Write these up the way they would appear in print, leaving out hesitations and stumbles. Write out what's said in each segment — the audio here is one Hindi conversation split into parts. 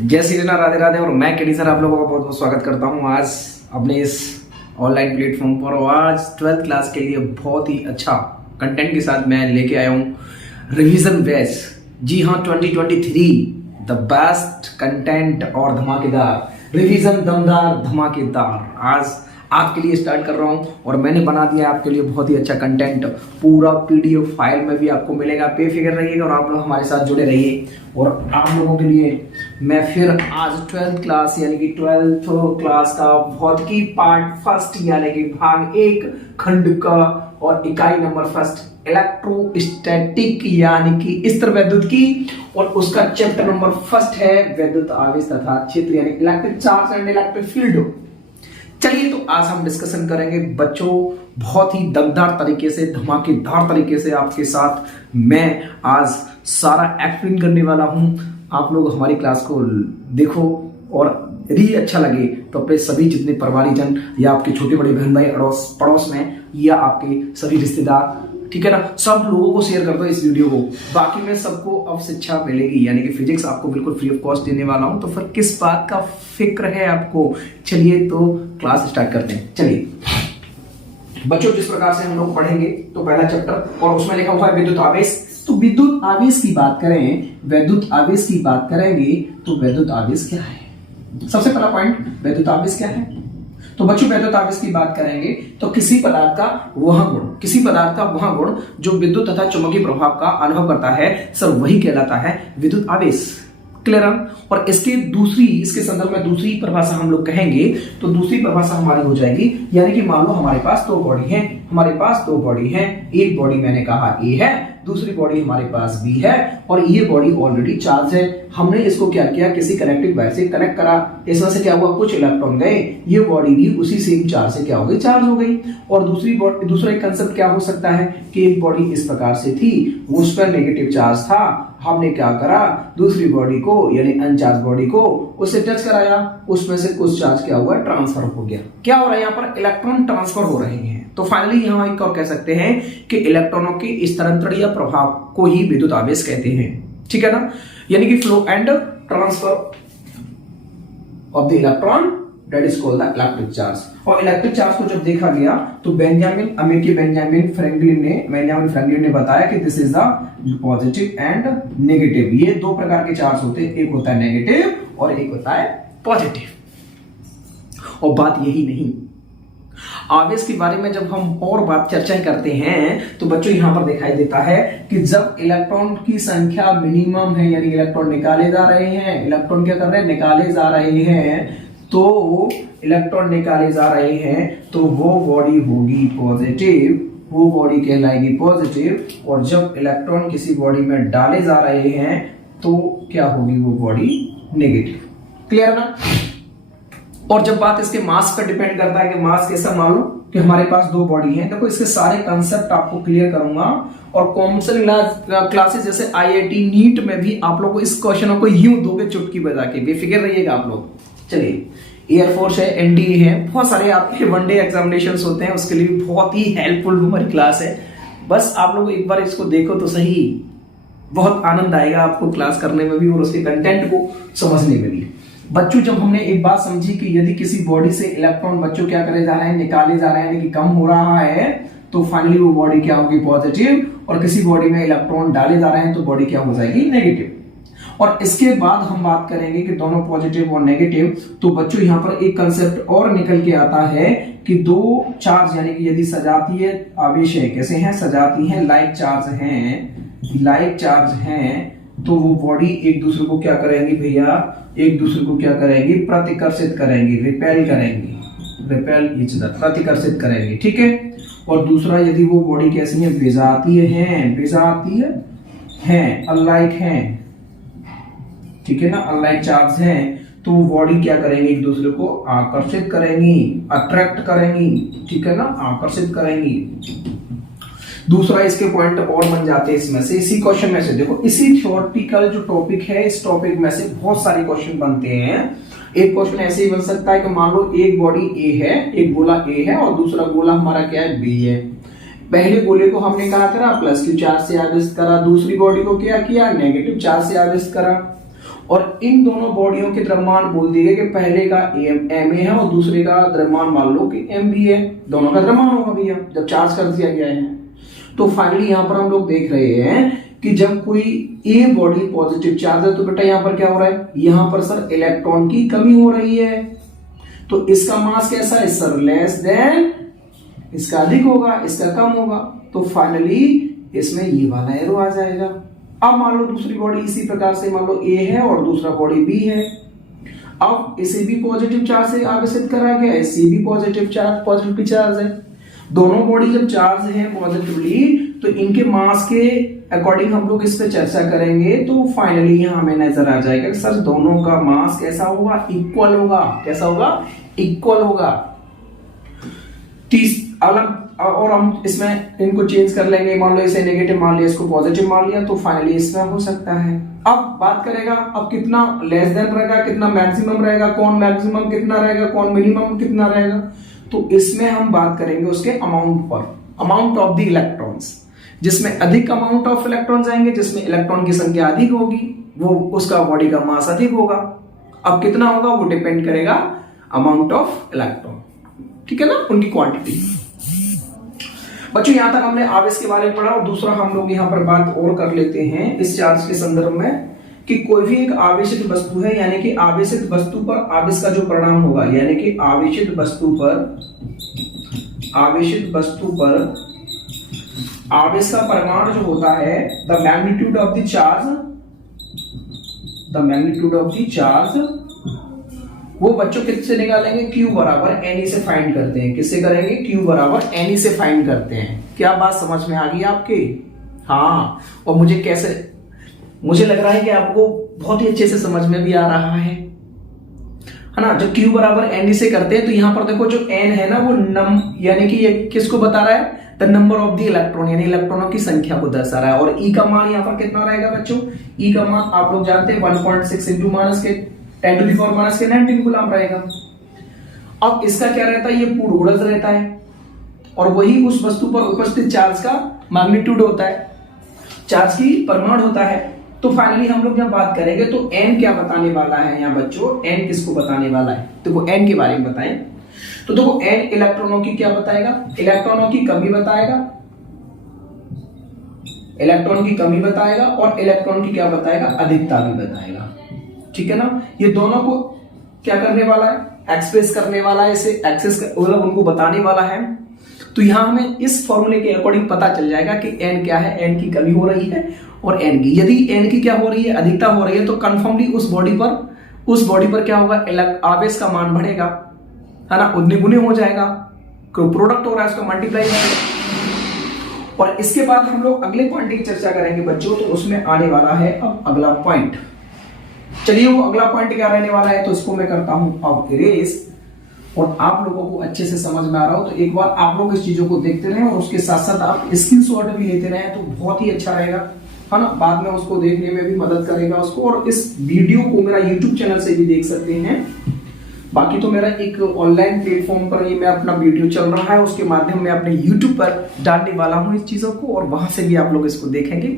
जय श्री राम, राधे राधे। और मैं केडी सर आप लोगों का बहुत बहुत स्वागत करता हूं आज अपने इस ऑनलाइन प्लेटफॉर्म पर। और आज 12th क्लास के लिए बहुत ही अच्छा कंटेंट के साथ मैं लेके आया हूं रिवीजन बैच। जी हाँ, 2023 द बेस्ट कंटेंट और धमाकेदार रिवीजन, दमदार धमाकेदार आज आपके लिए स्टार्ट कर रहा हूं। और मैंने बना दिया आपके लिए बहुत ही अच्छा कंटेंट, पूरा पीडीएफ फाइल में भी आपको मिलेगा। बेफिक्र रहिएगा और आप लोग हमारे साथ जुड़े रहिए। और आप लोगों के लिए मैं फिर आज 12th क्लास यानी कि 12th क्लास का भौतिकी पार्ट फर्स्ट यानी कि भाग 1 खंड का और इकाई नंबर फर्स्ट इलेक्ट्रोस्टैटिक यानी कि स्तर वैद्युत की, और उसका चैप्टर नंबर फर्स्ट है वैद्युत आवेश तथा क्षेत्र यानी electric charge and electric field. चलिए तो आज हम डिस्कशन करेंगे बच्चों बहुत ही दमदार तरीके से, धमाकेदार तरीके से आपके साथ मैं आज सारा एक्सप्लेन करने वाला हूं। आप लोग हमारी क्लास को देखो और यदि अच्छा लगे तो अपने सभी जितने परिवारीजन या आपके छोटे बड़े बहन भाई अड़ोस पड़ोस में या आपके सभी रिश्तेदार, ठीक है ना, सब लोगों को शेयर कर दो इस वीडियो को। बाकी में सबको अब शिक्षा मिलेगी यानी कि फिजिक्स आपको बिल्कुल फ्री ऑफ कॉस्ट देने वाला हूं, तो फिर किस बात का फिक्र है आपको। चलिए तो क्लास स्टार्ट करते हैं। चलिए बच्चों, जिस प्रकार से हम लोग पढ़ेंगे तो पहला चैप्टर और उसमें लिखा हुआ है विद्युत आवेश। तो विद्युत आवेश की बात करें, वैद्युत आवेश की बात करेंगे तो वैद्युत आवेश क्या है। सबसे पहला पॉइंट, वैद्युत आवेश क्या है। तो बच्चों वैद्युत आवेश की बात करेंगे तो किसी पदार्थ का वह गुण जो विद्युत तथा चुंबकीय प्रभाव का अनुभव करता है सर वही कहलाता है विद्युत आवेश। क्लियर। और इसके संदर्भ में दूसरी परिभाषा हम लोग कहेंगे तो दूसरी परिभाषा हमारी हो जाएगी, यानी कि मान लो हमारे पास दो बॉडी है, एक बॉडी मैंने कहा ए है, दूसरी बॉडी हमारे पास बी है, और ये बॉडी ऑलरेडी चार्ज है। हमने इसको क्या किया, किसी कनेक्टिंग वायर से कनेक्ट करा, इसमें से क्या हुआ, कुछ इलेक्ट्रॉन गए, ये बॉडी भी उसी सेम चार्ज से क्या हो गई, चार्ज हो गई। और दूसरा एक कंसेप्ट क्या हो सकता है कि एक बॉडी इस प्रकार से थी, उस पर नेगेटिव चार्ज था, हमने क्या करा, दूसरी बॉडी को यानी अनचार्ज बॉडी को उससे टच कराया, उसमें से कुछ चार्ज क्या हुआ, ट्रांसफर हो गया। क्या हो रहा है यहाँ पर, इलेक्ट्रॉन ट्रांसफर हो रहे हैं। तो फाइनली यहाँ एक और कह सकते हैं कि इलेक्ट्रॉनों के स्थानांतरण या प्रभाव को ही विद्युत आवेश कहते हैं, ठीक है ना, यानी कि flow and transfer of the electron, that is called the electric charge. और इलेक्ट्रिक चार्ज को जब देखा गया तो अमेरिकी बेंजामिन फ्रैंकलिन ने बताया कि this is the positive and negative. ये दो प्रकार के चार्ज होते हैं, एक होता है नेगेटिव और एक होता है पॉजिटिव। और बात यही नहीं, आवेश के बारे में जब हम और बात चर्चा करते हैं तो बच्चों यहां पर दिखाई देता है कि जब इलेक्ट्रॉन की संख्या मिनिमम है यानी इलेक्ट्रॉन निकाले जा रहे हैं, इलेक्ट्रॉन क्या कर रहे हैं, निकाले जा रहे हैं, तो इलेक्ट्रॉन निकाले जा रहे हैं तो वो बॉडी होगी पॉजिटिव, वो बॉडी कहलाएगी पॉजिटिव। और जब इलेक्ट्रॉन किसी बॉडी में डाले जा रहे हैं तो क्या होगी, वो बॉडी नेगेटिव। क्लियर ना। और जब बात इसके मास पर डिपेंड करता है कि मास कैसा, मान लो कि हमारे पास दो बॉडी हैं, देखो इसके सारे कंसेप्ट आपको क्लियर करूंगा। और कॉमर्शियल क्लासेस जैसे आईआईटी नीट में भी आप लोग को इस क्वेश्चनों को यूं दोगे चुटकी बजा के, बेफिक्र रहिएगा आप लोग। चलिए, एयरफोर्स है, एनडीए है, बहुत सारे आपके वनडे एग्जामिनेशंस होते हैं, उसके लिए बहुत ही हेल्पफुल हमारी क्लास है। बस आप लोग एक बार इसको देखो तो सही, बहुत आनंद आएगा आपको क्लास करने में भी और उसके कंटेंट को समझने में भी। बच्चों जब हमने एक बात समझी कि यदि किसी बॉडी से इलेक्ट्रॉन बच्चों क्या करे जा रहे हैं, निकाले जा रहे हैं यानी कि कम हो रहा है, तो फाइनली वो बॉडी क्या होगी, पॉजिटिव। और किसी बॉडी में इलेक्ट्रॉन डाले जा रहे हैं तो बॉडी क्या हो जाएगी, नेगेटिव। और इसके बाद हम बात करेंगे कि दोनों पॉजिटिव और नेगेटिव। तो बच्चों यहां पर एक कंसेप्ट और निकल के आता है कि दो चार्ज यानी कि यदि सजातीय आवेश है, कैसे हैं, सजाती हैं, लाइक चार्ज हैं, तो वो बॉडी एक दूसरे को क्या करेंगी भैया, एक दूसरे को क्या करेंगी, प्रतिकर्षित करेंगी, रिपेल ईच अदर, प्रतिकर्षित करेंगी, ठीक है। और दूसरा, यदि वो बॉडी कैसी है, विजातीय हैं, अनलाइक हैं, ठीक है ना, अनलाइक चार्ज हैं, तो वो बॉडी क्या करेंगी, एक दूसरे को आकर्षित करेंगी, अट्रैक्ट करेंगी, ठीक है ना, आकर्षित करेंगी। दूसरा इसके पॉइंट और बन जाते हैं इसमें से, इसी क्वेश्चन में से देखो, इसी थ्योरेटिकल जो टॉपिक है, इस टॉपिक में से बहुत सारे क्वेश्चन बनते हैं। एक क्वेश्चन ऐसे ही बन सकता है कि मान लो एक बॉडी ए है, एक गोला ए है और दूसरा गोला हमारा क्या है, बी है। पहले गोले को हमने कहा करा प्लस क्यू चार्ज से आवेशित करा, दूसरी बॉडी को क्या किया, नेगेटिव चार्ज से आवेशित करा। और इन दोनों बॉडियों के द्रव्यमान बोल दिए कि पहले का एम ए है और दूसरे का द्रव्यमान मान लो कि एम बी है, दोनों का द्रव्यमान होगा भैया जब चार्ज कर दिया गया है। तो फाइनली यहां पर हम लोग देख रहे हैं कि जब कोई ए बॉडी पॉजिटिव चार्ज है तो बेटा यहां पर क्या हो रहा है, यहां पर सर इलेक्ट्रॉन की कमी हो रही है, तो इसका मास कैसा है सर, लेस देन, इसका अधिक होगा, इसका कम होगा, तो फाइनली इसमें ये वाला एरो आ जाएगा। अब मान लो दूसरी बॉडी इसी प्रकार से मान लो ए है और दूसरा बॉडी बी है, अब इसे भी पॉजिटिव चार्ज से आवेशित करा गया, इसे भी पॉजिटिव चार्ज है। दोनों बॉडी जब चार्ज है पॉजिटिवली तो इनके मास के अकॉर्डिंग हम लोग इस पे चर्चा करेंगे, तो फाइनली यहां हमें नजर आ जाएगा कि सर दोनों का मास कैसा होगा, इक्वल होगा। कैसा होगा, इक्वल होगा। अलग, और हम इसमें इनको चेंज कर लेंगे, मान लो इसे नेगेटिव मान लिया, इसको पॉजिटिव मान लिया, तो फाइनली इसमें हो सकता है। अब बात करेगा अब कितना लेस देन रहेगा, कितना मैक्सिमम रहेगा, कौन मैक्सिमम कितना रहेगा, कौन मिनिमम कितना रहेगा, तो इसमें हम बात करेंगे उसके अमाउंट पर, अमाउंट ऑफ द इलेक्ट्रॉन्स, जिसमें अधिक अमाउंट ऑफ इलेक्ट्रॉन्स आएंगे, जिसमें इलेक्ट्रॉन की संख्या अधिक होगी वो उसका बॉडी का मास अधिक होगा। अब कितना होगा वो डिपेंड करेगा अमाउंट ऑफ इलेक्ट्रॉन, ठीक है ना, उनकी क्वांटिटी। बच्चों यहां तक हमने आवेश के बारे में पढ़ा, और दूसरा हम लोग यहां पर बात और कर लेते हैं इस चार्ज के संदर्भ में कि कोई भी एक आवेशित वस्तु है, यानी कि आवेशित वस्तु पर आवेश का जो परिणाम होगा, यानी कि आवेशित वस्तु पर आवेश का परिमाण जो होता है, the magnitude of the charge, वो बच्चों किससे निकालेंगे, Q बराबर NE से फाइंड करते हैं। किससे करेंगे, Q बराबर NE से फाइंड करते हैं। क्या बात समझ में आ गई आपके? हाँ, और मुझे लग रहा है कि आपको बहुत ही अच्छे से समझ में भी आ रहा है ना। जब Q बराबर NE से करते हैं तो यहां पर देखो जो N है ना वो यानी कि ये किसको बता रहा है, the number of the electron, यानी इलेक्ट्रॉनों की संख्या को दर्शा रहा है। और E का मान यहाँ पर कितना रहेगा बच्चों, E का मान आप लोग जानते हैं 1.6 इंटू माइनस के 10 टू द पावर माइनस के 19 कूलम रहेगा। अब इसका क्या रहता है, ये पूर्णगुणज रहता है, और वही उस वस्तु पर उपस्थित चार्ज का मैग्नीट्यूड होता है, चार्ज की परिमाण होता है। तो फाइनली हम लोग जब बात करेंगे तो n क्या बताने वाला है यहाँ बच्चों, n किसको बताने वाला है, देखो n के बारे में बताएं तो देखो n इलेक्ट्रॉनों की क्या बताएगा, इलेक्ट्रॉनों की कमी बताएगा, इलेक्ट्रॉन की कमी बताएगा, और इलेक्ट्रॉन की क्या बताएगा, अधिकता भी बताएगा, ठीक है ना। ये दोनों को क्या करने वाला है, एक्सप्रेस करने वाला है, इसे एक्सेस मतलब उनको बताने वाला है। तो यहां हमें इस फॉर्मूले के अकॉर्डिंग पता चल जाएगा कि n क्या है, n की कमी हो रही है, और n की, यदि n की क्या हो रही है, अधिकता हो रही है, तो कंफर्मली उस बॉडी पर क्या होगा, आवेश का मान बढ़ेगा, है ना, उद्निगुने हो जाएगा, प्रोडक्ट हो रहा है उसका मल्टीप्लाई होगा। और इसके बाद हम लोग अगले पॉइंट की चर्चा करेंगे बच्चों, तो उसमें आने वाला है अब अगला पॉइंट। चलिए वो अगला पॉइंट क्या रहने वाला है, तो इसको मैं करता हूं अब इरेज, और आप लोगों को अच्छे से समझ में आ रहा हो तो एक बार आप लोग इस चीजों को देखते रहें, और उसके साथ साथ आप स्क्रीनशॉट भी लेते रहें तो बहुत ही अच्छा रहेगा, है ना, बाद में उसको देखने में भी मदद करेगा उसको। और इस वीडियो को मेरा यूट्यूब चैनल से भी देख सकते हैं, बाकी तो मेरा एक ऑनलाइन प्लेटफॉर्म पर ये मैं अपना वीडियो चल रहा है, उसके माध्यम में अपने यूट्यूब पर डालने वाला हूं इस चीजों को, और वहां से भी आप लोग इसको देखेंगे।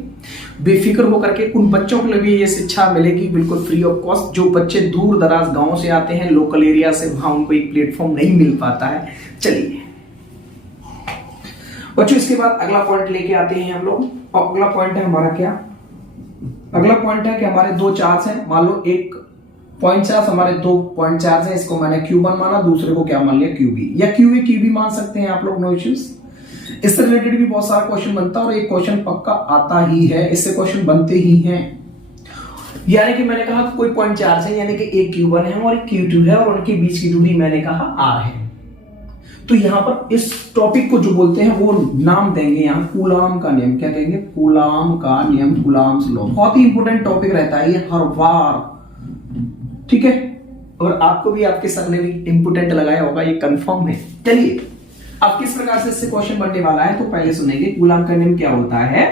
बेफिक्र होकर के उन बच्चों के लिए भी ये शिक्षा मिलेगी बिल्कुल फ्री ऑफ कॉस्ट, जो बच्चे दूर दराज गांव से आते हैं, लोकल एरिया से, वहां उनको एक प्लेटफॉर्म नहीं मिल पाता है। चलिए बच्चों, इसके बाद अगला पॉइंट लेके आते हैं हम लोग, और अगला पॉइंट है हमारा क्या, अगला पॉइंट है कि हमारे दो चार्ज हैं, मान लो एक पॉइंट चार्ज, हमारे दो पॉइंट चार्ज है, इसको मैंने Q1 माना, दूसरे को क्या मान लिया, QB, या QA QB मान सकते हैं आप लोग, नो इश्यूज। इससे रिलेटेड भी बहुत सारा क्वेश्चन बनता है, और एक क्वेश्चन पक्का आता ही है, इससे क्वेश्चन बनते ही हैं। यानी कि मैंने कहा कोई पॉइंट चार्ज है, यानी कि एक Q1 है और एक Q2 है, और उनके बीच की दूरी मैंने कहा R है। तो यहां पर इस टॉपिक को जो बोलते हैं वो नाम देंगे यहाँ कूलाम का नियम, क्या कहेंगे, कूलाम का नियम, कूलाम्स लॉ। बहुत ही इंपोर्टेंट टॉपिक रहता है ये हर बार, ठीक है, और आपको भी आपके सर ने भी इंपोर्टेंट लगाया होगा, ये कंफर्म है। चलिए अब किस प्रकार से इससे क्वेश्चन बनने वाला है, तो पहले सुनेंगे कूलाम का नियम क्या होता है।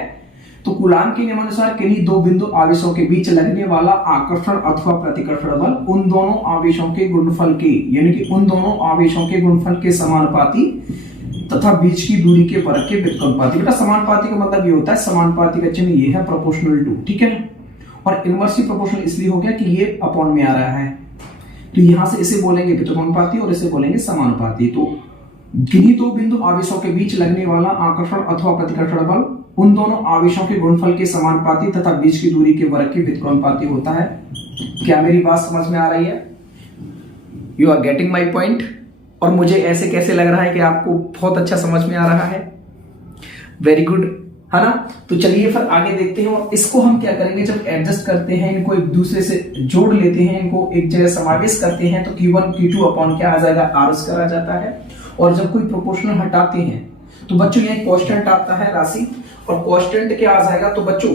तो कूलाम के नियमानुसार किन्हीं दो बिंदु आवेशों के बीच लगने वाला आकर्षण अथवा प्रतिकर्षण बल उन दोनों आवेशों के गुणनफल के, यानी कि उन दोनों आवेशों के गुणनफल के समानुपाती तथा बीच की दूरी के फर्क के व्युत्क्रमानुपाती। बेटा समानुपाती का मतलब ये होता है, समानुपाती का चिन्ह ये है, प्रोपोर्शनल टू, ठीक है ना। और इनवर्सली प्रोपोर्शनल इसलिए हो गया कि ये अपॉन में आ रहा है, तो यहां से इसे बोलेंगे व्युत्क्रमानुपाती और इसे बोलेंगे समानुपाती। तो किन्हीं दो बिंदु आवेशों के बीच लगने वाला आकर्षण अथवा प्रतिकर्षण बल उन दोनों आवेशों के गुणनफल के समानुपाती तथा बीच की दूरी के वर्ग के व्युत्क्रमानुपाती होता है। क्या मेरी बात समझ में आ रही है? You are getting my point? और मुझे ऐसे कैसे लग रहा है कि आपको बहुत अच्छा समझ में आ रहा है। वेरी गुड, है ना? तो चलिए फिर आगे देखते हैं। और इसको हम क्या करेंगे, जब एडजस्ट करते हैं, इनको एक दूसरे से जोड़ लेते हैं, इनको एक जगह समावेश करते हैं, तो Q1 Q2 अपॉन क्या आ जाएगा, R स्क्वायर आ जाता है। और जब कोई प्रोपोर्शनल हटाते हैं तो बच्चों यहाँ कांस्टेंट आता है राशि, और कांस्टेंट क्या आ जाएगा, तो बच्चों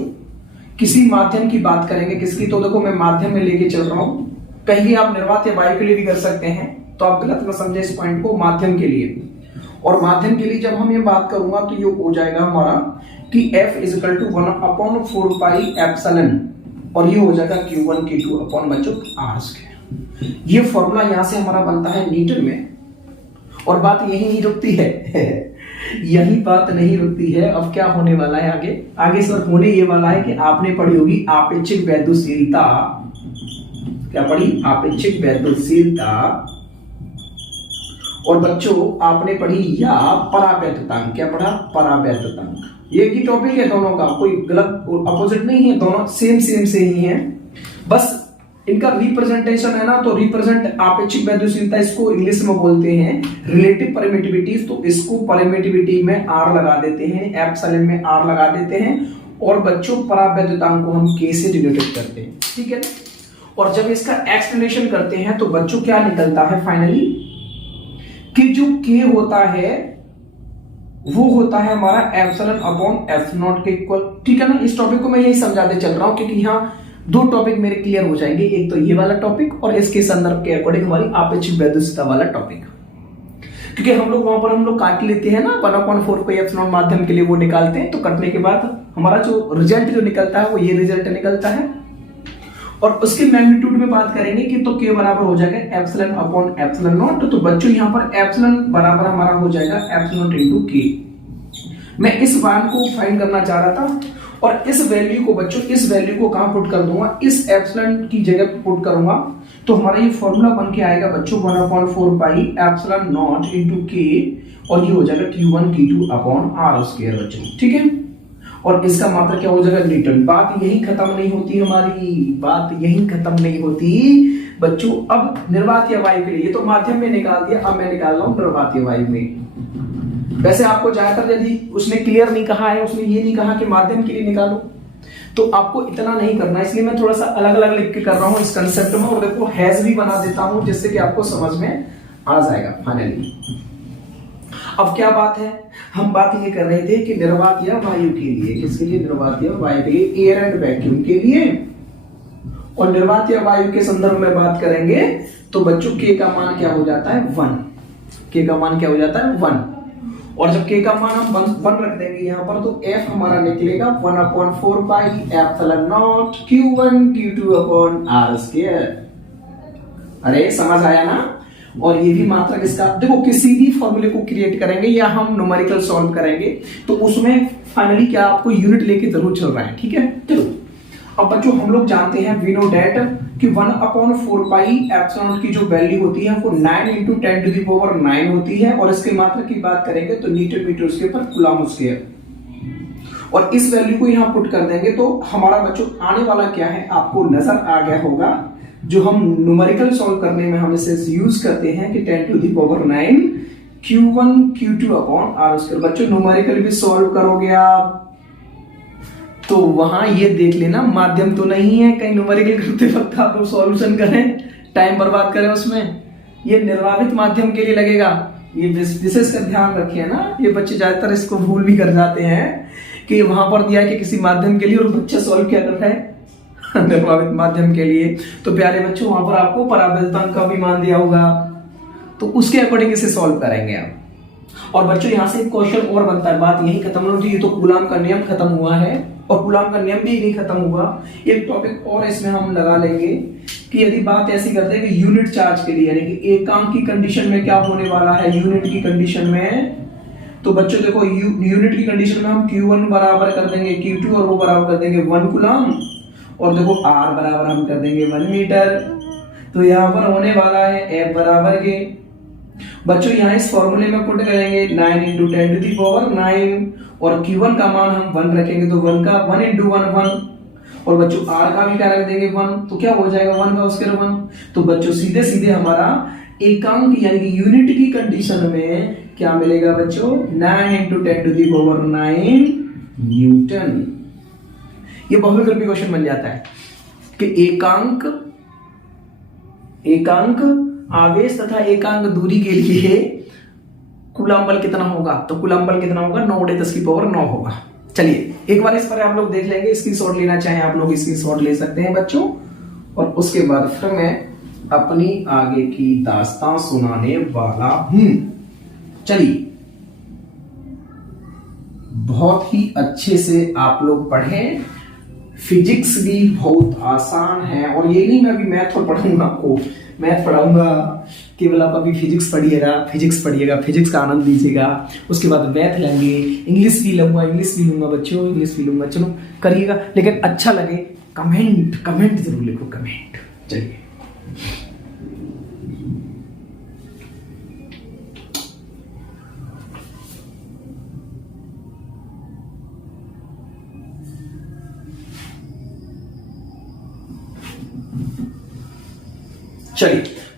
किसी माध्यम की बात करेंगे। किसकी? तो देखो मैं माध्यम में लेके चल रहा हूं, कहीं आप निर्वात या वायु के लिए भी कर सकते हैं, तो आप गलत न समझे इस पॉइंट को। माध्यम के लिए, और माध्यम के लिए जब हम ये बात करूंगा तो ये हो जाएगा हमारा कि F is equal to 1/4 pi epsilon, और ये हो जाएगा Q1 Q2 अपॉन बच्चों R स्क्वायर। ये फॉर्मूला यहां से हमारा बनता है न्यूटन में, और बात यही नहीं रुकती है यही बात नहीं रुकती है। अब क्या होने वाला है आगे? आगे सर होने ये वाला है कि आपने पढ़ी होगी आपेक्षिक वैद्युशीलता। क्या पढ़ी? आपेक्षिक वैद्युशीलता। और बच्चों आपने पढ़ी या परावैद्युतांक। क्या पढ़ा? परावैद्युतांक। ये की टॉपिक है दोनों का, कोई गलत अपोजिट नहीं है, दोनों सेम से ही है, बस इनका रिप्रेजेंटेशन है ना। तो रिप्रेजेंट आपेक्षिक वैद्युशीलता, इसको इंग्लिश में बोलते हैं रिलेटिव परमिटिविटी, तो इसको परमिटिविटी में R लगा देते हैं, एप्सिलॉन में R लगा देते हैं, और बच्चों परावैद्युतांक को हम K से डिनोटेट करते हैं, ठीक है ना। और जब इसका एक्सप्लेनेशन करते हैं तो बच्चों क्या निकलता है फाइनली, कि जो K होता है वो होता है हमारा एप्सिलॉन अपॉन F0 के इक्वल, ठीक है ना। इस टॉपिक को मैं यही समझाते चल रहा हूं, क्योंकि यहाँ दो टॉपिक मेरे क्लियर हो जाएंगे, एक तो ये वाला टॉपिक और इसके संदर्भ के अकॉर्डिंग हमारी आपेक्षिक वैद्युशीलता वाला टॉपिक, क्योंकि हम लोग वहां पर हम लोग काट लेते हैं ना 1/4 पाई एप्सिलॉन माध्यम के लिए, वो निकालते हैं, तो कटने के बाद हमारा जो रिजल्ट जो निकलता है वो ये रिजल्ट निकलता है। और उसके मैग्नीट्यूड में बात करेंगे कि तो K बराबर हो जाएगा एप्सिलॉन अपॉन एप्सिलॉन नॉट। तो बच्चों यहाँ पर एप्सिलॉन बराबर हमारा हो जाएगा एप्सिलॉन इनटू K। मैं इस मान को फाइंड करना चाह रहा था, और इस वैल्यू को बच्चों, इस वैल्यू को कहां पुट कर दूंगा, इस एप्सिलॉन की जगह पुट करूंगा, तो हमारा ये फॉर्मूला बन के आएगा बच्चों 1/4 pi epsilon not into K, और ये हो जाएगा Q1 Q2 upon R square बच्चों, ठीक है। और इसका मात्रा क्या हो जाएगा, न्यूटन। बात यही खत्म नहीं होती हमारी, बात यही खत्म नहीं होती बच्चों। अब निर्वात या वायु के लिए, ये तो माध्यम में निकाल दिया, अब मैं निकाल रहा हूं निर्वात या वायु में। वैसे आपको ज्यादातर यदि उसने क्लियर नहीं कहा है, उसने ये नहीं कहा कि माध्यम के लिए निकालो, तो आपको इतना नहीं करना, इसलिए मैं थोड़ा सा अलग अलग लिख के कर रहा हूं इस कंसेप्ट में, और देखो हैज भी बना देता हूं जिससे कि आपको समझ में आ जाएगा फाइनली। अब क्या बात है, हम बात ये कर रहे थे कि निर्वात या वायु के लिए, किसके लिए? निर्वात या वायु के लिए, एयर एंड वैक्यूम के लिए। और निर्वात या वायु के संदर्भ में बात करेंगे तो बच्चों K का मान क्या हो जाता है, 1। K का मान क्या हो जाता है, 1। और जब K का मान हम 1 रख देंगे यहाँ पर, तो F हमारा निकलेगा 1/4 pi epsilon not Q1 Q2 upon R square. अरे समझ आया ना। और ये भी मात्रा किसका, देखो किसी भी फॉर्मूले को क्रिएट करेंगे या हम न्यूमेरिकल सॉल्व करेंगे तो उसमें फाइनली क्या आपको यूनिट लेके जरूर चल रहा है, ठीक है। चलो अब बच्चों हम लोग जानते हैं, वी नो डेट कि 1/4 पाई एप्सिलॉन की जो वैल्यू होती है वो 9 × 10⁹ होती है, और इसके मात्रा की बात करेंगे तो न्यूटन मीटर उसके ऊपर कूलम स्क्वायर। और इस वैल्यू को यहां पुट कर देंगे तो हमारा बच्चों आने वाला क्या है आपको नजर आ गया होगा, जो हम न्यूमेरिकल सॉल्व करने में हम इसे यूज करते हैं कि 10⁹ Q1 Q2 upon R square. बच्चों न्यूमेरिकल भी सॉल्व करोगे आप तो वहां ये देख लेना माध्यम तो नहीं है कहीं न्यूमेरिकल करते वक्त आप लोग सॉल्यूशन करें, टाइम बर्बाद करें उसमें, ये निर्वाहित माध्यम के लिए लगेगा। ये विशेष का ध्यान रखिए ना, ये बच्चे ज्यादातर इसको भूल भी कर जाते हैं कि वहां पर दिया कि किसी माध्यम के लिए और बच्चा सॉल्व क्या कर रहा है निर्वाहित माध्यम के लिए। तो प्यारे बच्चों वहां पर आपको परावैद्युतांक का भी मान दिया होगा, तो उसके अकॉर्डिंग इसे सॉल्व करेंगे आप। और बच्चों यहां से एक क्वेश्चन और बनता है, बात यही खत्म नहीं, ये तो कूलम का नियम खत्म हुआ है और कूलम का नियम भी नहीं खत्म हुआ। एक टॉपिक और इसमें हम लगा लेंगे कि यदि बात ऐसी करते हैं कि यूनिट चार्ज के लिए, यानी कि एकांक की कंडीशन में क्या होने वाला है यूनिट की कंडीशन में, तो बच्चों देखो यूनिट की कंडीशन में हम Q1 बराबर कर देंगे Q2 और वो बराबर कर देंगे 1 कूलम, और देखो r बराबर हम कर देंगे 1 मीटर। तो यहाँ पर होने वाला है F बराबर के, बच्चों यहाँ इस फॉर्मूले में पुट करेंगे 9 इंटू 10 टू दी पावर 9, और Q1 का मान हम 1 रखेंगे तो 1 का 1 इंटू 1 1, और बच्चों R का भी क्या रख देंगे 1, तो क्या हो जाएगा 1 का स्क्वायर 1। तो बच्चों सीधे सीधे हमारा एकांक यानी कि यूनिट की कंडीशन में क्या मिलेगा बच्चों, 9 into 10 to the power 9 newton. ये बहुविकल्पी क्वेश्चन बन जाता है कि एकांक आवेश तथा एकांक दूरी के लिए कूलम्ब बल कितना होगा, तो कूलम्ब बल कितना होगा 9×10⁹ होगा। चलिए एक बार इस पर आप लोग देख लेंगे, स्क्रीनशॉट लेना चाहें आप लोग स्क्रीनशॉट ले सकते हैं बच्चों, और उसके बाद फिर मैं अपनी आगे की दास्तां सुनाने वाला हूं। चलिए बहुत ही अच्छे से आप लोग पढ़ें, फिजिक्स भी बहुत आसान है, और ये नहीं मैं अभी मैथ और पढ़ूंगा, आपको मैथ पढ़ाऊंगा, केवल आप अभी फिजिक्स पढ़िएगा, फिजिक्स का आनंद लीजिएगा, उसके बाद मैथ लेंगे, इंग्लिश भी लूंगा बच्चों, इंग्लिश भी लूंगा, चलो करिएगा, लेकिन अच्छा लगे कमेंट जरूर लिखो, कमेंट। चलिए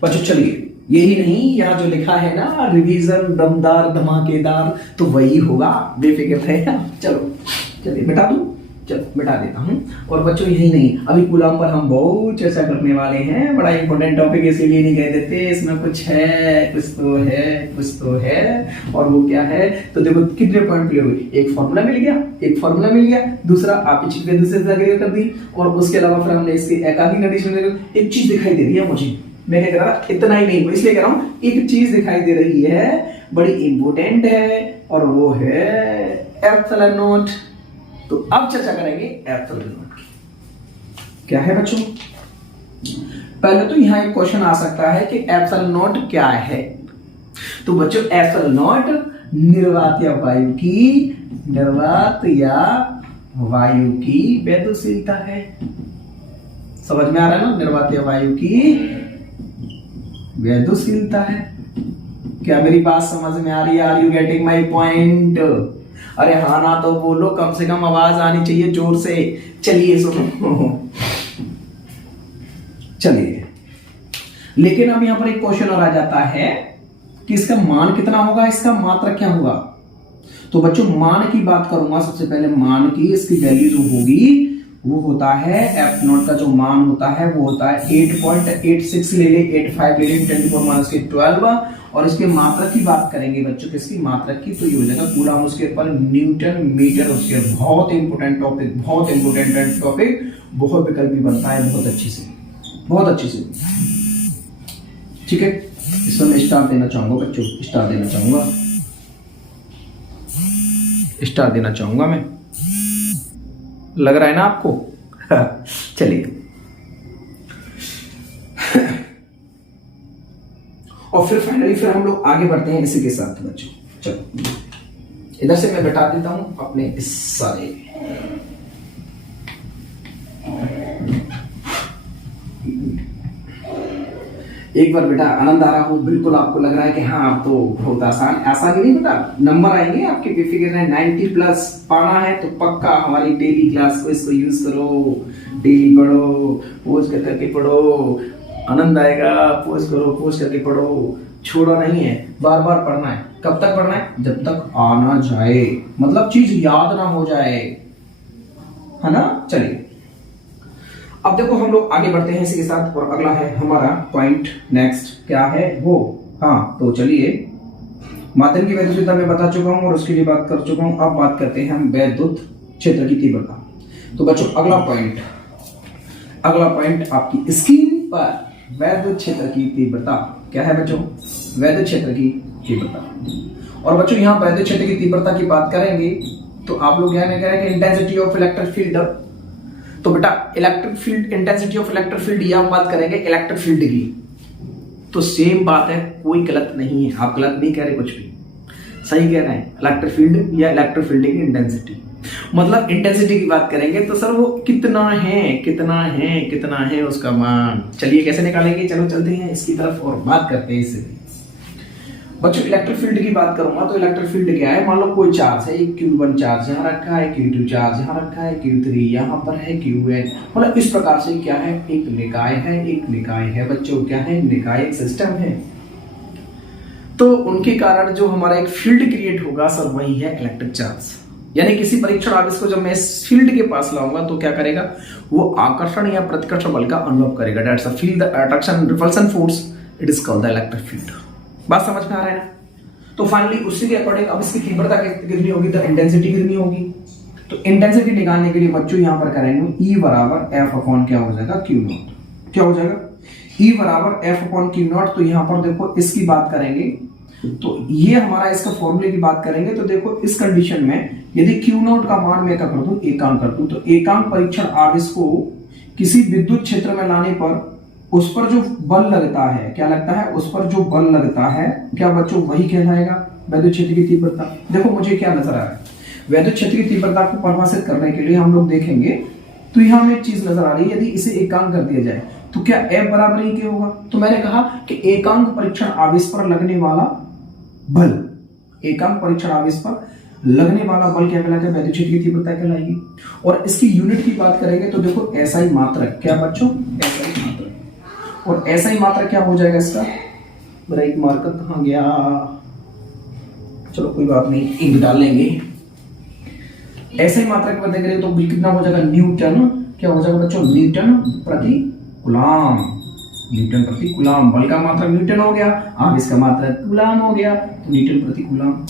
बच्चों, चलिए यही नहीं, यहाँ जो लिखा है ना रिवीजन दमदार धमाकेदार, तो वही होगा, बेफिक्र है। चलिए मिटा दूं, चलो मिटा देता हूं। और बच्चों यही नहीं, अभी कूलम्ब पर हम बहुत चर्चा करने वाले हैं, बड़ा इंपॉर्टेंट टॉपिक इसीलिए नहीं कह देते, इसमें कुछ तो है, और वो क्या है, तो देखो कितने पॉइंट क्लियर हुए, एक फॉर्मूला मिल गया, दूसरा आपकी चीज में दूसरे से क्लियर कर दी, और उसके अलावा फिर हमने इसके एकांकी कंडीशन में एक चीज दिखाई दे रही है मुझे, मैं क्या कह रहा था, इतना ही नहीं, इसलिए कह रहा हूं एक चीज दिखाई दे रही है, बड़ी इंपॉर्टेंट है, और वो है एप्सिलॉन नॉट। तो अब चर्चा करेंगे एप्सिलॉन नॉट की। क्या है बच्चों, पहले तो यहां एक क्वेश्चन आ सकता है कि एप्सिलॉन नॉट क्या है। तो बच्चों एप्सिलॉन नॉट निर्वात या वायु की वैद्युशीलता है। समझ में आ रहा है ना, निर्वात या वायु की वैद्युशीलता है। क्या मेरी बात समझ में आ रही है? Are you getting my point? अरे हाँ ना तो बोलो, कम से कम आवाज आनी चाहिए जोर से। चलिए सुनो, चलिए, लेकिन अब यहां पर एक क्वेश्चन और आ जाता है कि इसका मान कितना होगा, इसका मात्रक क्या होगा। तो बच्चों मान की बात करूंगा सबसे पहले, मान की इसकी वैल्यू जो होगी वो होता है एफ नॉट का जो मान होता है वो होता है 8.86 ले ले, 85 ले ले, 10⁻12, और इसके मात्रक की बात करेंगे बच्चों, किसकी मात्रक की, तो ये हो जाएगा कूलम उसके ऊपर न्यूटन मीटर उसके। बहुत इंपोर्टेंट टॉपिक, बहुत विकल्पी बनता है, बहुत अच्छे से। ठीक है, इसमें मैं स्टार देना चाहूंगा बच्चों, स्टार देना चाहूंगा मैं, लग रहा है ना आपको? चलिए और फिर फाइनली हम लोग आगे बढ़ते हैं इसी के साथ बच्चों। चलो इधर से मैं बैठा देता हूं अपने इस सारे, एक बार बेटा आनंद आ रहा हो, बिल्कुल आपको लग रहा है कि हाँ आप तो बहुत आसान नहीं बेटा, नंबर आएंगे आपके बेफिक्र है, 90+ पाना है तो पक्का हमारी डेली क्लास को इसको यूज करो, डेली पढ़ो, पोज करके पढ़ो, आनंद आएगा, पोज करके पढ़ो, छोड़ा नहीं है, बार बार पढ़ना है। कब तक पढ़ना है? जब तक आना जाए, मतलब चीज याद ना हो जाए, है ना। चलिए अब देखो हम लोग आगे बढ़ते हैं इसी के साथ, और अगला है हमारा पॉइंट नेक्स्ट, क्या है वो, हाँ तो चलिए माध्यम की वैद्युशीलता मैं बता चुका हूं और उसके लिए बात कर चुका हूं। अब बात करते हैं हम वैद्युत क्षेत्र की तीव्रता। तो बच्चों अगला पॉइंट आपकी स्क्रीन पर, वैद्युत क्षेत्र की तीव्रता। क्या है बच्चों? वैद्युत क्षेत्र की तीव्रता। और बच्चों यहाँ वैद्युत क्षेत्र की तीव्रता की बात करेंगे तो आप लोग यहाँ कह रहे हैं कि इंटेंसिटी ऑफ इलेक्ट्रिक फील्ड, तो बेटा electric field, intensity of electric field, या हम बात करेंगे इलेक्ट्रिक फील्ड की, तो सेम बात है, कोई गलत नहीं है, आप गलत नहीं कह रहे, कुछ भी सही कह रहे हैं, इलेक्ट्रिक फील्ड या इलेक्ट्रिक फील्ड की इंटेंसिटी। मतलब इंटेंसिटी की बात करेंगे तो सर वो कितना है उसका मान। चलिए कैसे निकालेंगे, चलो चलते हैं इसकी तरफ और बात करते हैं इससे। बच्चों इलेक्ट्रिक फील्ड की बात करूंगा तो इलेक्ट्रिक फील्ड क्या है, मान लो कोई चार्ज है, एक Q1 चार्ज यहाँ रखा है, Q2 चार्ज यहाँ रखा है, Q3 यहाँ पर है, Qn मतलब इस प्रकार से क्या है, एक निकाय है बच्चों, क्या है, निकाय सिस्टम है। तो उनके कारण जो हमारा एक फील्ड क्रिएट होगा सर वही है इलेक्ट्रिक चार्ज। यानी किसी परीक्षण आवेश को जब मैं इस फील्ड के पास लाऊंगा तो क्या करेगा, वो आकर्षण या प्रतिकर्षण बल का अनुभव करेगा। That's a field, the attraction repulsion force, it is called the electric field. बात समझ में आ रहा है ना। तो फाइनली उसी के अकॉर्डिंग अब इसकी तीव्रता कितनी होगी, तो इंटेंसिटी कितनी होगी। तो इंटेंसिटी निकालने के लिए बच्चों यहां पर करेंगे E बराबर F अपॉन क्या हो जाएगा, Q0। क्या हो जाएगा, E बराबर F अपॉन Q0। तो यहां पर देखो इसकी बात करेंगे तो ये हमारा इसका फॉर्मूले की बात करेंगे तो देखो इस कंडीशन में यदि Q0 का मान मैं क्या कर दूं, एकांक कर दूं, तो एकांक परीक्षण आवेश को किसी विद्युत क्षेत्र में लाने पर उस पर जो बल लगता है, क्या लगता है, उस पर जो बल लगता है क्या बच्चों, वही कहलाएगा वैद्युत क्षेत्र की तीव्रता। देखो मुझे क्या नजर आ रहा है, वैद्युत क्षेत्र की तीव्रता को परिभाषित करने के लिए हम लोग देखेंगे तो यहां हमें एक चीज नजर आ रही है, यदि इसे एकांक कर दिया जाए तो क्या F बराबर ही क्या होगा। तो मैंने कहा कि एकांक परीक्षण आवेश पर लगने वाला बल, एकांक परीक्षण आवेश पर लगने वाला बल क्या कहलाएगा, वैद्युत क्षेत्र की तीव्रता कहलाएगी। और इसकी यूनिट की बात करेंगे तो देखो SI मात्रक, क्या बच्चों, SI मात्रक। और SI मात्रक क्या हो जाएगा इसका, मेरा एक मार्कर कहां गया, चलो कोई बात नहीं, इंक डाल लेंगे। SI मात्रक पता करें तो कितना हो जाएगा, न्यूटन, क्या हो जाएगा बच्चों, न्यूटन प्रति कूलाम। न्यूटन प्रति कूलाम, बल का मात्रक न्यूटन हो गया, आवेश का मात्रक कूलाम हो गया, तो न्यूटन प्रति कूलाम।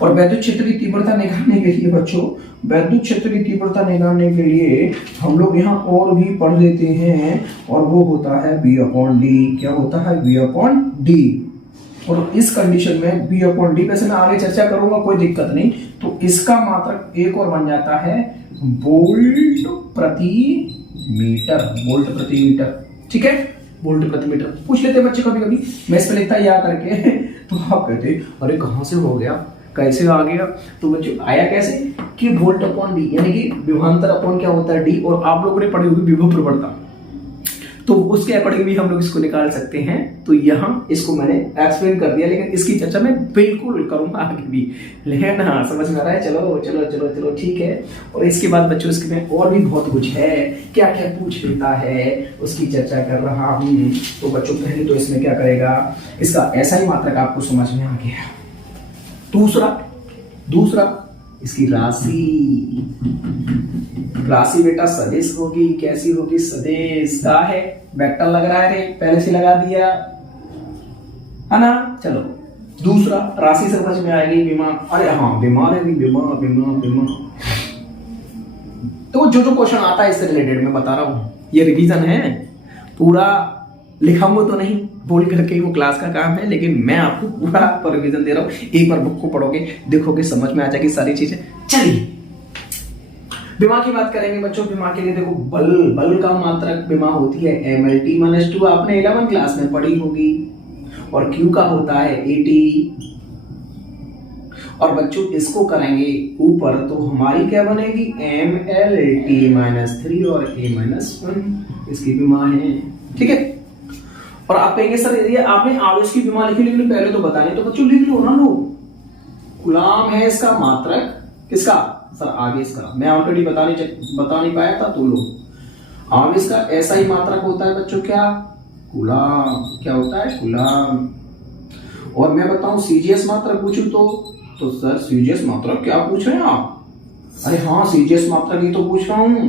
और वैद्युत क्षेत्र की तीव्रता निकालने के लिए बच्चों, वैद्युत क्षेत्र की तीव्रता निकालने के लिए हम लोग यहाँ और भी पढ़ लेते हैं और वो होता है V अपॉन डी। क्या होता है, V अपॉन डी। और इस कंडीशन में V अपॉन डी, वैसे मैं आगे चर्चा करूंगा, कोई दिक्कत नहीं। तो इसका मात्रक एक और बन जाता है वोल्ट प्रति मीटर, वोल्ट प्रति मीटर, ठीक है, वोल्ट प्रति मीटर। पूछ लेते हैं बच्चे कभी कभी, मैं इस पे लिखता याद करके तो आप कहते अरे कहां से हो गया, कैसे आ गया। तो बच्चों आया कैसे कि वोल्ट अपॉन डी, यानी कि विभवांतर अपॉन क्या होता है, डी। और आप लोगों ने पढ़ी होगी विभव प्रवणता, तो उसके अकॉर्डिंग भी हम लोग इसको निकाल सकते हैं। तो यहाँ इसको मैंने एक्सप्लेन कर दिया, लेकिन इसकी चर्चा मैं बिल्कुल करूंगा आगे भी, लेकिन हाँ समझ में आ रहा है, चलो चलो चलो चलो ठीक है। और इसके बाद बच्चों इसके में और भी बहुत कुछ है, क्या क्या पूछ लेता है उसकी चर्चा कर रहा हूँ। तो बच्चों पहले तो इसमें क्या करेगा, इसका SI मात्रक आपको समझ में आ गया। दूसरा इसकी राशि बेटा सदिश होगी, कैसी होगी, सदिश का है, वेक्टर लग रहा है, पहले से लगा दिया है ना। चलो दूसरा राशि समझ में आएगी, विमान, अरे हाँ विमान है, विमान। तो जो क्वेश्चन आता है इससे रिलेटेड मैं बता रहा हूं, ये रिवीजन है, पूरा लिखाऊंगा तो नहीं, बोल करके वो क्लास का काम है, लेकिन मैं आपको पूरा रिवीजन दे रहा हूँ। एक बार बुक को पढ़ोगे, देखोगे, समझ में आ जाएगी सारी चीजें। चलिए विमा की बात करेंगे बच्चों। विमा के लिए देखो बल का मात्रक विमा होती है mLT-2, आपने 11 क्लास में पढ़ी होगी। और Q का होता है AT। और बच्चों इसको करेंगे ऊपर तो हमारी क्या बनेगी, mLT-3 और A-1 इसकी विमा है, ठीक है। और आप कहेंगे सर यदि आपने आवेश की विमा लिखी, लेकिन पहले तो बताने, तो बच्चों लिख लो ना, लो कूलाम है इसका मात्रक, किसका सर, आवेश का। मैं ऑलरेडी बता नहीं पाया था, तो लो आवेश का SI मात्रक होता है बच्चों क्या, कूलाम। क्या होता है, कूलाम। और मैं बताऊं CGS मात्रक पूछूं तो सर CGS मात्रक क्या पूछ रहे हैं आप, अरे हाँ CGS मात्रक ही तो पूछ रहा हूं।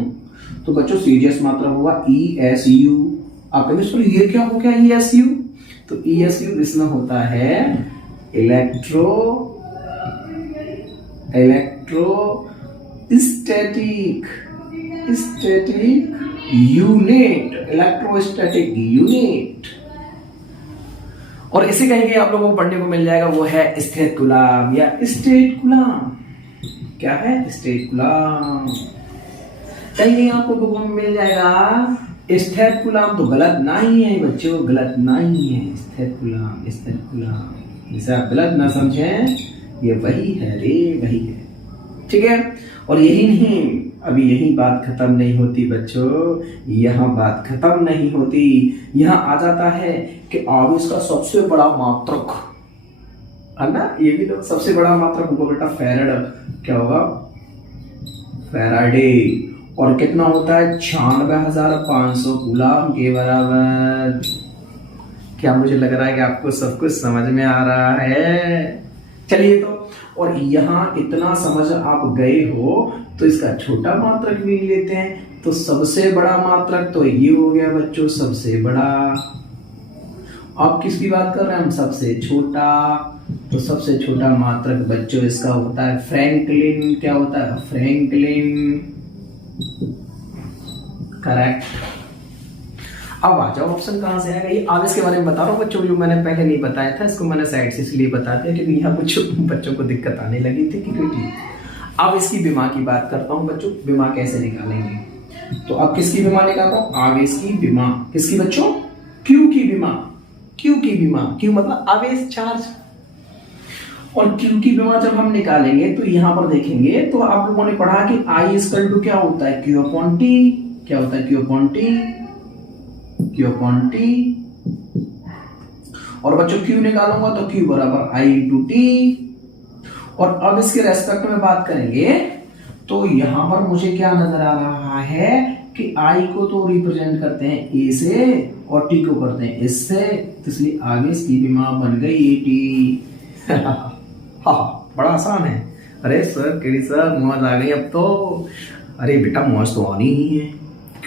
तो बच्चों CGS मात्रक होगा ESU। आप कहेंगे सर ये क्या हो गया ESU, तो ESU इसमें होता है इलेक्ट्रोस्टैटिक यूनिट, इलेक्ट्रोस्टैटिक यूनिट। और इसे कहेंगे आप लोगों को पढ़ने को मिल जाएगा, वो है स्थिर कूलाम या स्टेट कूलाम। क्या है, स्टेट कूलाम। कहीं आपको बुक में मिल जाएगा। स्थिर कूलाम तो गलत नहीं है बच्चों, गलत नहीं है। स्थिर कूलाम जिसे आप गलत ना समझें, ये वही है रे, वही है। ठीक है। और यही नहीं, अभी यही बात खत्म नहीं होती बच्चों, यहाँ बात खत्म नहीं होती। यहाँ आ जाता है कि आवेश का सबसे बड़ा मात्रक है ना, ये भी तो सबसे बड़ा मात्रक होगा बेटा फैराड। क्या होगा? फैराडे। और कितना होता है? 96,500 कूलम के बराबर। क्या मुझे लग रहा है कि आपको सब कुछ समझ में आ रहा है? चलिए तो, और यहाँ इतना समझ आप गए हो तो इसका छोटा मात्रक भी लेते हैं। तो सबसे बड़ा मात्रक तो ये हो गया बच्चों, सबसे बड़ा। आप किसकी बात कर रहे हैं हम? सबसे छोटा। तो सबसे छोटा मात्रक बच्चों इसका होता है फ्रैंकलिन। क्या होता है? फ्रैंकलिन। करेक्ट। अब आ जाओ, ऑप्शन कहां से आएगा? ये आवेश के बारे में बता रहा हूँ बच्चों, जो मैंने पहले नहीं बताया था, इसको मैंने साइड से इसलिए बता दिया क्योंकि यहाँ कुछ बच्चों को दिक्कत आने लगी थी क्योंकि अब इसकी विमा की बात करता हूँ बच्चों। विमा कैसे निकालेंगे? तो अब किसकी विमा निकालता हूँ? आवेश की विमा। किसकी बच्चों? क्यू की विमा। क्यू की विमा। क्यू मतलब आवेश चार्ज। और क्यू की विमा जब हम निकालेंगे तो यहां पर देखेंगे तो आप लोगों ने पढ़ा कि आई इक्वल टू क्या होता है? Q upon T. क्या होता है? Q upon T. Q upon T. और बच्चों क्यू निकालूंगा तो क्यू बराबर आई इंटू टी। और अब इसके रेस्पेक्ट में बात करेंगे तो यहां पर मुझे क्या नजर आ रहा है कि आई को तो रिप्रेजेंट करते हैं ए से और टी को करते हैं एस से, तो इसलिए आगे इसकी विमा बन गई ए टी। हाँ, बड़ा आसान है। अरे सर केडी सर मौज आ गई अब तो। अरे बेटा मौज तो आनी ही है,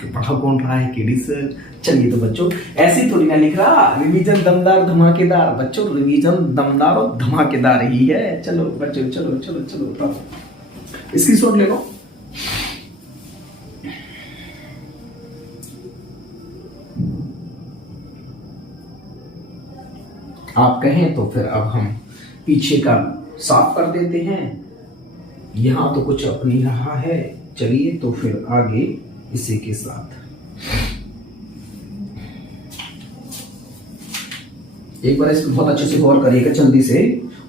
पढ़ा कौन रहा है केडी सर। चलिए तो बच्चों ऐसी थोड़ी ना लिख रहा, रिवीजन दमदार धमाकेदार। बच्चों रिवीजन दमदार और धमाकेदार ही है। चलो बच्चों चलो चलो चलो तो इसकी शॉट ले लो। आप कहें तो फिर अब हम पीछे का साफ कर देते हैं। यहां तो कुछ अपनी रहा है, चलिए तो फिर आगे इसी के साथ एक बार इसको बहुत अच्छे से गौर करिएगा जल्दी से।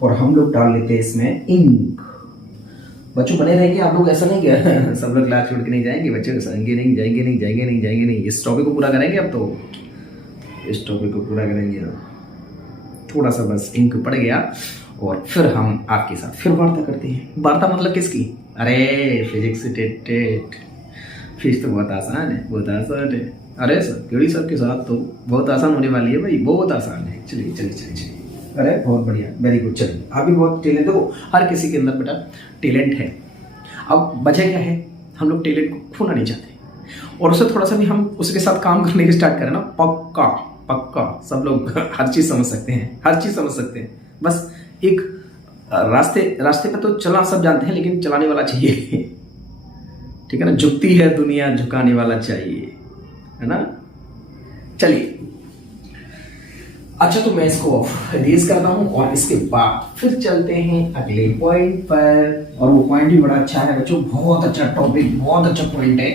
और हम लोग डाल लेते हैं इसमें इंक। बच्चों बने रहेंगे आप लोग, ऐसा नहीं क्या सब लोग क्लास छोड़ के नहीं जाएंगे बच्चों, जाएंगे नहीं जाएंगे नहीं जाएंगे नहीं जाएंगे नहीं। इस टॉपिक को पूरा करेंगे अब तो, इस टॉपिक को पूरा करेंगे। थोड़ा सा बस इंक पड़ गया और फिर हम आपके साथ फिर वार्ता करते हैं। वार्ता मतलब किसकी? अरे फिजिक्स टेट। फिजिक्स तो बहुत आसान है, बहुत आसान है। अरे सर केडी सर के साथ तो बहुत आसान होने वाली है भाई, बहुत आसान है। चलिए चलिए चलिए चलिए। अरे बहुत बढ़िया, वेरी गुड। चलिए आप भी बहुत टैलेंट, देखो हर किसी के अंदर बेटा टैलेंट है। अब वजह क्या है? हम लोग टैलेंट को खोना नहीं चाहते और उससे थोड़ा सा भी हम उसके साथ काम करने के स्टार्ट करें ना, पक्का पक्का सब लोग हर चीज समझ सकते हैं, हर चीज समझ सकते हैं। बस एक रास्ते पे तो चलना सब जानते हैं, लेकिन चलाने वाला चाहिए। ठीक है ना, झुकती है दुनिया झुकाने वाला चाहिए, है ना। चलिए अच्छा, तो मैं इसको रेज करता हूं और इसके बाद फिर चलते हैं अगले पॉइंट पर। और वो पॉइंट भी बड़ा अच्छा है बच्चों, बहुत अच्छा टॉपिक, बहुत अच्छा पॉइंट है।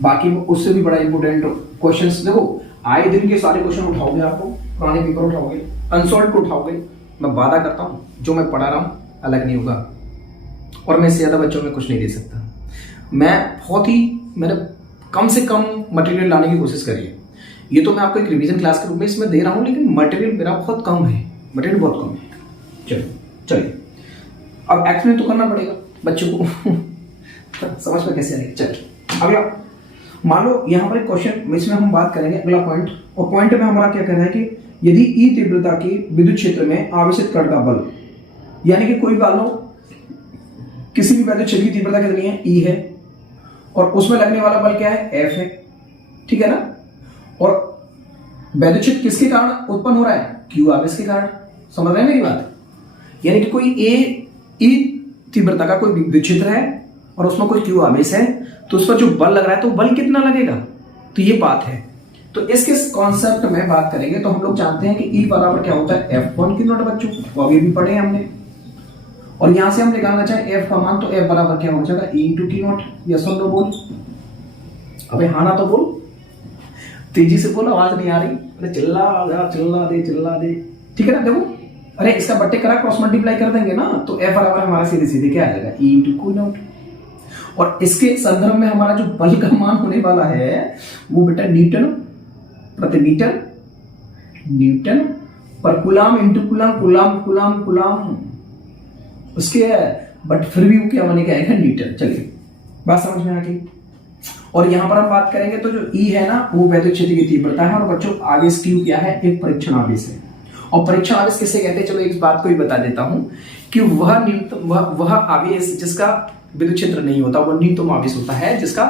बाकी उससे भी बड़ा इंपोर्टेंट क्वेश्चंस, देखो आए दिन के सारे क्वेश्चन उठाओगे, आपको पुराने पेपर उठाओगे, अनसॉल्व को उठाओगे। मैं वादा करता हूं जो मैं पढ़ा रहा हूं अलग नहीं होगा और मैं इससे ज्यादा बच्चों में कुछ नहीं दे सकता। मैंने कम से कम मटेरियल लाने की कोशिश करी है। ये तो मैं आपको एक रिवीजन क्लास के रूप में इसमें दे रहा हूं, लेकिन मटेरियल मेरा बहुत कम है, मटेरियल बहुत कम है। चलो चलिए अब एक्सप्लेन तो करना पड़ेगा बच्चों को समझ में कैसे आएगी। चलिए अगला मान लो यहाँ पर एक क्वेश्चन, इसमें हम बात करेंगे अगला पॉइंट। और पॉइंट में हमारा क्या कहना है कि यदि ई तीव्रता की विद्युत क्षेत्र में आवेशित कण का बल, यानी कि कोई मान लो किसी भी विद्युत क्षेत्र की तीव्रता कितनी है? ई है, और उसमें लगने वाला बल क्या है? एफ है, ठीक है ना। और विद्युत क्षेत्र किसके कारण उत्पन्न हो रहा है? क्यू आवेश के कारण। समझ रहे हैं मेरी बात? यानी कि कोई ई तीव्रता का कोई विद्युत क्षेत्र है और उसमें कोई क्यू आवेश है, तो उस पर जो बल लग रहा है तो बल कितना लगेगा? तो ये बात है। तो इसके कॉन्सेप्ट में बात करेंगे तो हम लोग जानते हैं कि ई बराबर क्या होता है? F1 Q0 बच्चों, वो अभी भी पढ़े हमने। और यहां से हम निकालना चाहे एफ का मान, तो एफ बराबर क्या हो जाएगा? E into Q0। यस और नो बोल? अबे हाँ ना तो बोल, तेजी से बोल, आवाज नहीं आ रही। अरे चिल्ला दे, ठीक है ना। देखो अरे इसका बट्टे करा क्रॉस मल्टीप्लाई कर देंगे ना, तो F बराबर हमारा सीधे सीधे क्या आ जाएगा, E इंटू कूलम। और इसके संदर्भ में हमारा जो बल का मान होने वाला है वो बेटा न्यूटन प्रति मीटर, न्यूटन पर कुलाम इंटू कुलाम, कुलाम कुलाम कुलाम उसके, बट फिर भी वो क्या बनेगा, आएगा न्यूटन। चलिए बात समझ में आ गई। और यहां पर हम बात करेंगे तो जो E है ना वो वैद्युत क्षेत्र की तीव्रता है। और बच्चों आवेश Q क्या है, एक परीक्षण आवेश है। और परीक्षण आवेश किसे कहते हैं, चलो एक बात को ही बता देता हूं कि वह आवेश जिसका विद्युत क्षेत्र नहीं होता, वो न्यूनतम आवेश होता है जिसका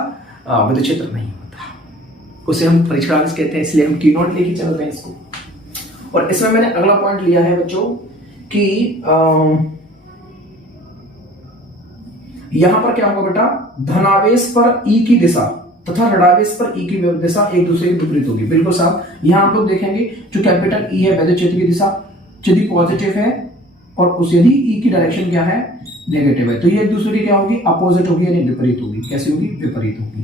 विद्युत क्षेत्र नहीं होता, उसे हम परीक्षण आवेश कहते हैं। इसलिए हम Q0 लेके चलते हैं इसको। और इसमें मैंने अगला पॉइंट लिया है बच्चों कि यहां पर क्या होगा बेटा, धनावेश पर E की दिशा तथा ऋणावेश पर E की दिशा एक दूसरे के विपरीत होगी। बिल्कुल साहब, यहां आप लोग देखेंगे जो कैपिटल E है वैद्युत क्षेत्र की दिशा यदि पॉजिटिव है और उस यदि E की डायरेक्शन क्या है, नेगेटिव है, तो ये एक दूसरे की क्या होगी, अपोजिट होगी यानी विपरीत होगी। कैसी होगी, विपरीत होगी,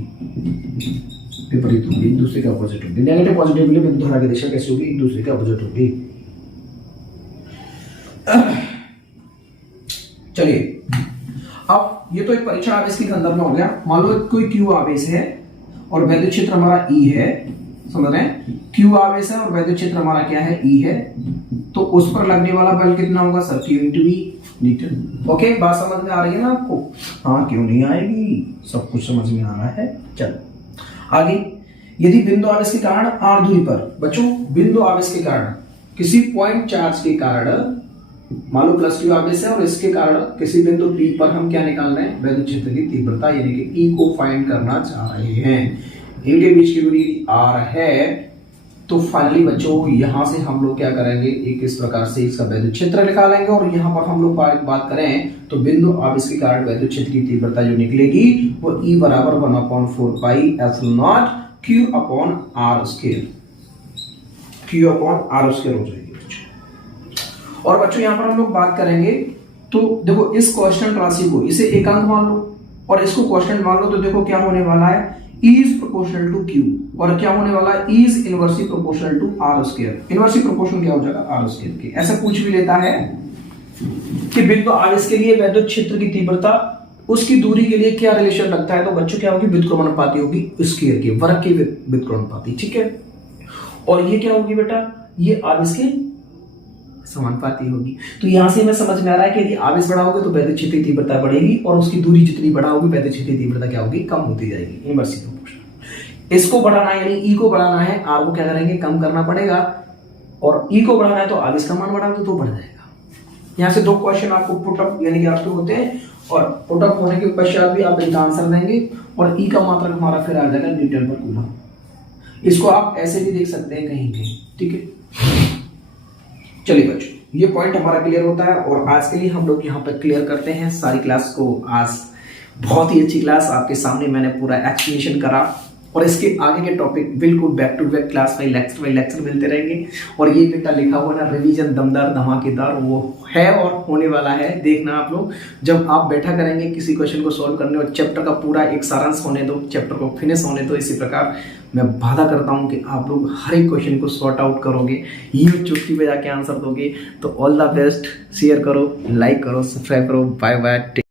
विपरीत होगी, एक दूसरे के अपोजिट होगी। नेगेटिव पॉजिटिव के लिए विद्युत धारा की दिशा कैसी होगी, एक दूसरे के अपोजिट होगी। चलिए अब ये तो एक परीक्षण आवेश के संदर्भ में हो गया। मान लो कोई Q आवेश है और वैद्युत क्षेत्र हमारा E है, समझ रहे हैं, Q आवेश है और वैद्युत क्षेत्र हमारा क्या है, E है, तो उस पर लगने वाला बल कितना होगा sir, Q into E Newton. Okay, बात समझ में आ रही है ना आपको, हाँ क्यों नहीं आएगी, सब कुछ समझ में आ रहा है। चलो आगे, यदि बिंदु आवेश के कारण r दूरी पर, बच्चों बिंदु आवेश के कारण किसी पॉइंट चार्ज के कारण मान लो प्लस Q आवेश है और इसके कारण किसी बिंदु P पर हम क्या निकाल रहे हैं, वैद्युत क्षेत्र की तीव्रता यानी कि E को फाइंड करना चाह रहे हैं। इनके बीच की दूरी R है, तो फाइनली बच्चों यहां से हम लोग क्या करेंगे, एक इस प्रकार से इसका वैद्युत क्षेत्र निकालेंगे। और यहां पर हम लोग बात करें तो बिंदु आवेश के कारण वैद्युत क्षेत्र की तीव्रता जो निकलेगी वो E बराबर 1/4 pi epsilon Q upon R square, Q upon R square हो जाएगी। और बच्चों यहां पर हम लोग बात करेंगे तो देखो इस कांस्टेंट राशि को इसे एकांक मान लो और इसको कांस्टेंट मान लो, तो देखो क्या होने वाला है, E is proportional to Q और क्या होने वाला है, E is inversely proportional to R square. Inversely proportional क्या हो जाएगा, R स्क्वायर के। ऐसा पूछ भी लेता है कि बिंदु आवेश के लिए वैद्युत क्षेत्र की तीव्रता उसकी दूरी के लिए क्या रिलेशन लगता है, तो बच्चों क्या होगी, व्युत्क्रमणानुपाती होगी स्क्वायर के, वर्ग की व्युत्क्रमणानुपाती, ठीक है। और ये क्या होगी बेटा, ये आवेश के समानुपाती होगी। तो यहां से हमें समझ में आ रहा है कि यदि आवेश बड़ा होगा तो वैद्युत क्षेत्र की तीव्रता बढ़ेगी और उसकी दूरी जितनी बड़ा होगी वैद्युत क्षेत्र की तीव्रता क्या होगी, कम होती जाएगी, इनवर्सली प्रोपोर्शनल। इसको बढ़ाना है यानी E को बढ़ाना है, R को क्या करेंगे, कम करना पड़ेगा, और E को बढ़ाना है तो आवेश का मान बढ़ा तो बढ़ जाएगा। यहाँ से दो क्वेश्चन आपको पुटअप यानी कि आपके होते हैं और पुटअप होने के पश्चात भी आप इनका आंसर देंगे और E का मात्रक हमारा फिर आ जाएगा न्यूटन पर कूलम। इसको आप ऐसे भी देख सकते हैं कहीं कहीं, ठीक है। चलिए बच्चों ये पॉइंट हमारा क्लियर होता है और आज के लिए हम लोग यहाँ पर क्लियर करते हैं सारी क्लास को। आज बहुत ही अच्छी क्लास आपके सामने मैंने पूरा एक्सप्लेनेशन करा और इसके आगे के टॉपिक बिल्कुल back to back class by lecture मिलते रहेंगे। और ये बेटा लिखा हुआ ना रिवीजन दमदार धमाकेदार, वो है और होने वाला है। देखना आप लोग जब आप बैठा करेंगे किसी क्वेश्चन को सॉल्व करने और चैप्टर का पूरा एक सारांश होने दो, चैप्टर को फिनिश होने दो। इसी प्रकार मैं वादा करता हूँ कि आप लोग हर एक क्वेश्चन को सॉर्ट आउट करोगे, ये चुटकी पे जाके आंसर दोगे। तो ऑल द बेस्ट, शेयर करो, लाइक करो, सब्सक्राइब करो, बाय बाय।